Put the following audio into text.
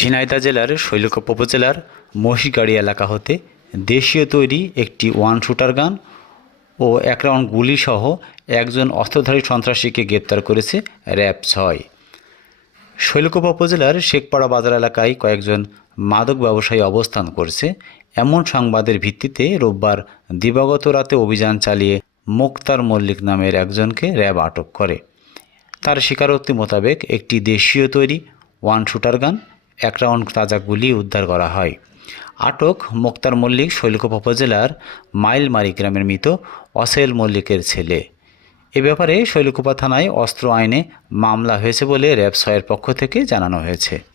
ঝিনাইদহ জেলার শৈলকুপা উপজেলার মহিষগাড়ি এলাকা হতে দেশীয় তৈরি একটি ওয়ান শুটার গান ও এক রাউন্ড গুলিসহ একজন অস্ত্রধারী সন্ত্রাসীকে গ্রেপ্তার করেছে র্যাব ছয়। শৈলকুপা উপজেলার শেখপাড়া বাজার এলাকায় কয়েকজন মাদক ব্যবসায়ী অবস্থান করছে। এমন সংবাদের ভিত্তিতে রোববার দিবাগত রাতে অভিযান চালিয়ে মোক্তার মল্লিক নামের একজনকে র্যাব আটক করে। তার স্বীকারোক্তি মোতাবেক একটি দেশীয় তৈরি ওয়ান শুটার গান এক রাউন্ড তাজা গুলি উদ্ধার করা হয়। আটক মোক্তার মল্লিক শৈলকোপা উপজেলার মাইলমারি গ্রামের মৃত অসেল মল্লিকের ছেলে। এ ব্যাপারে শৈলকোপা থানায় অস্ত্র আইনে মামলা হয়েছে বলে র্যাব ছয়ের পক্ষ থেকে জানানো হয়েছে।